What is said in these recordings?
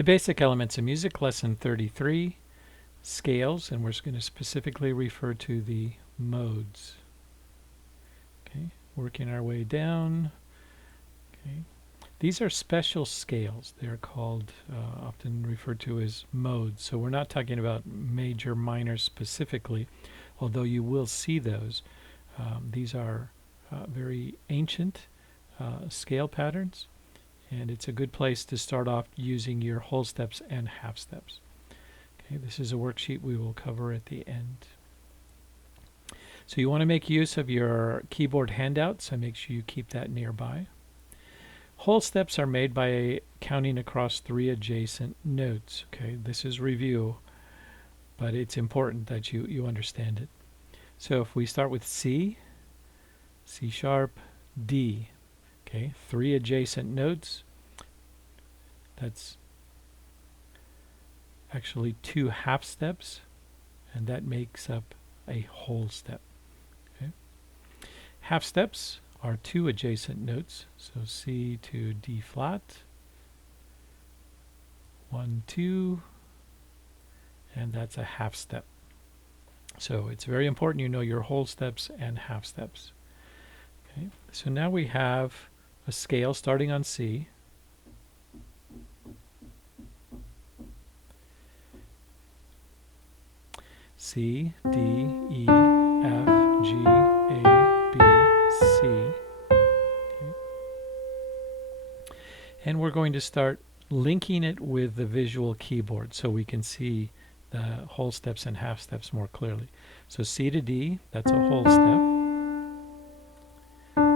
The basic elements of music, lesson 33, scales, and we're going to specifically refer to the modes. Okay, working our way down. Okay, these are special scales. They're called, often referred to as modes. So we're not talking about major, minor specifically, although you will see those. These are very ancient scale patterns, and it's a good place to start off using your whole steps and half steps. Okay, this is a worksheet we will cover at the end. So you want to make use of your keyboard handout, so make sure you keep that nearby. Whole steps are made by counting across 3 adjacent notes. Okay, this is review, but it's important that you understand it. So if we start with C, C sharp, D, okay, 3 adjacent notes. That's actually 2 half steps, and that makes up a whole step. Okay. Half steps are 2 adjacent notes, so C to D flat, 1, 2, and that's a half step. So it's very important you know your whole steps and half steps. Okay. So now we have a scale starting on C. C, D, E, F, G, A, B, C. Okay. And we're going to start linking it with the visual keyboard so we can see the whole steps and half steps more clearly. So C to D, that's a whole step.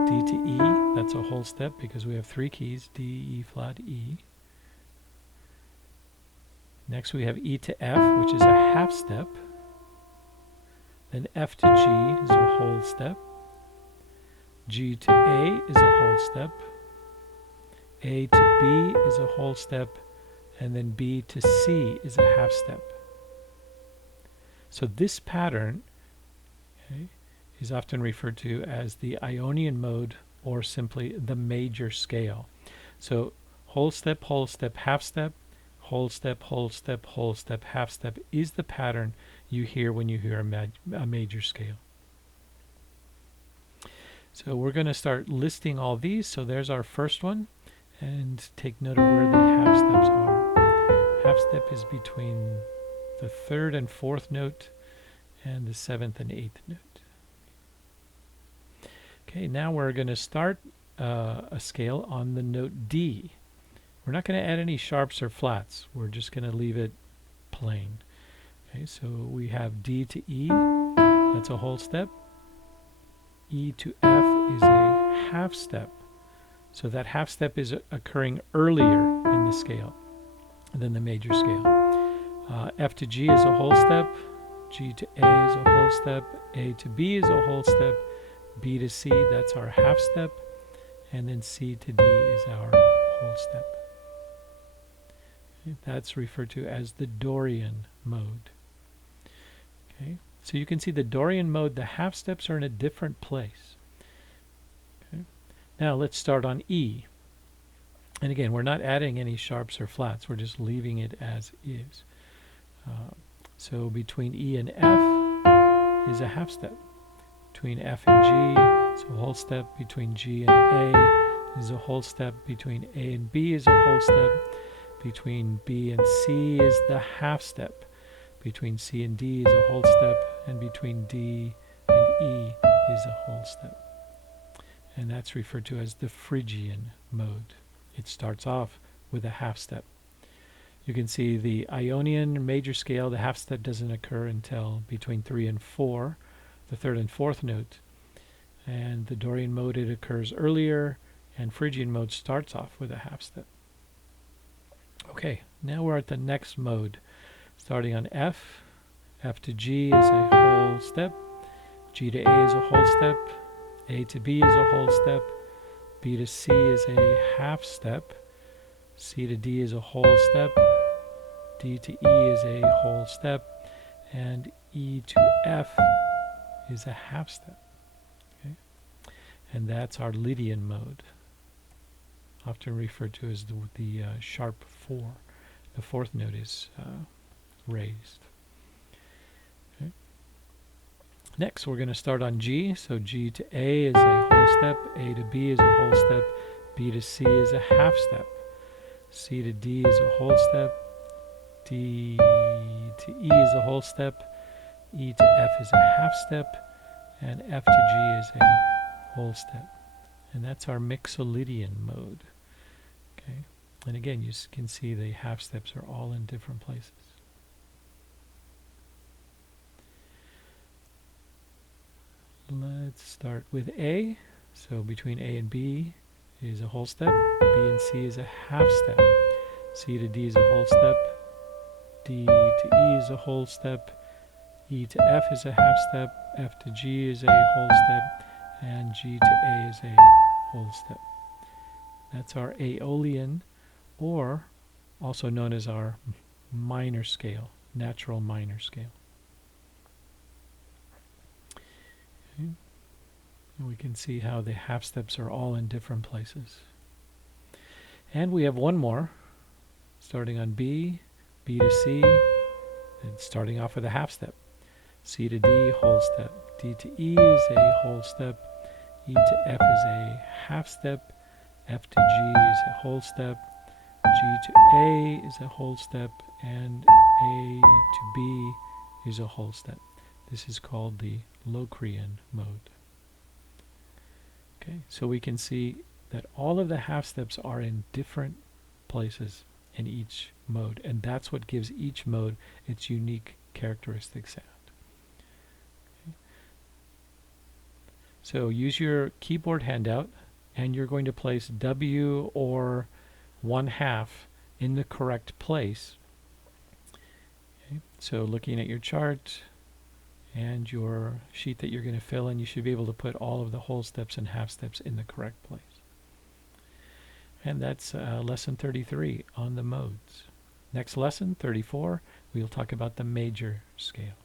D to E, that's a whole step because we have 3 keys, D, E flat, E. Next we have E to F, which is a half step. Then F to G is a whole step. G to A is a whole step. A to B is a whole step. And then B to C is a half step. So this pattern, okay, is often referred to as the Ionian mode or simply the major scale. So whole step, half step, whole step, whole step, whole step, half step is the pattern you hear when you hear a major scale. So we're going to start listing all these. So there's our first one, and take note of where the half steps are. Half step is between the 3rd and 4th note and the 7th and 8th note. Okay, now we're going to start a scale on the note D. We're not going to add any sharps or flats. We're just going to leave it plain. Okay, so we have D to E, that's a whole step. E to F is a half step. So that half step is occurring earlier in the scale than the major scale. F to G is a whole step. G to A is a whole step. A to B is a whole step. B to C, that's our half step. And then C to D is our whole step. Okay, that's referred to as the Dorian mode. Okay, so you can see the Dorian mode, the half steps are in a different place. Okay. Now let's start on E. And again, we're not adding any sharps or flats, we're just leaving it as is. So between E and F is a half step. Between F and G is a whole step. Between G and A is a whole step. Between A and B is a whole step. Between B and C is the half step. Between C and D is a whole step. And between D and E is a whole step. And that's referred to as the Phrygian mode. It starts off with a half step. You can see the Ionian major scale, the half step doesn't occur until between 3 and 4, the 3rd and 4th note. And the Dorian mode, it occurs earlier, and Phrygian mode starts off with a half step. Okay, now we're at the next mode. Starting on F, F to G is a whole step, G to A is a whole step, A to B is a whole step, B to C is a half step, C to D is a whole step, D to E is a whole step, and E to F is a half step. Okay? And that's our Lydian mode, often referred to as the sharp 4 the fourth note is raised. Okay. Next, we're going to start on G. So G to A is a whole step, A to B is a whole step, B to C is a half step, C to D is a whole step, D to E is a whole step, E to F is a half step, and F to G is a whole step. And that's our Mixolydian mode. Okay. And again, you can see the half steps are all in different places. Let's start with A. So between A and B is a whole step, B and C is a half step, C to D is a whole step, D to E is a whole step, E to F is a half step, F to G is a whole step, and G to A is a whole step. That's our Aeolian, or also known as our minor scale, natural minor scale. Okay. And we can see how the half steps are all in different places. And we have one more, starting on B, B to C, and starting off with a half step. C to D, whole step. D to E is a whole step. E to F is a half step. F to G is a whole step. G to A is a whole step. And A to B is a whole step. This is called the Locrian mode. Okay, so we can see that all of the half steps are in different places in each mode, and that's what gives each mode its unique characteristic sound. Okay. So use your keyboard handout, and you're going to place W or 1/2 in the correct place. Okay. So looking at your chart and your sheet that you're going to fill in, you should be able to put all of the whole steps and half steps in the correct place. And that's lesson 33 on the modes. Next lesson, 34, we'll talk about the major scale.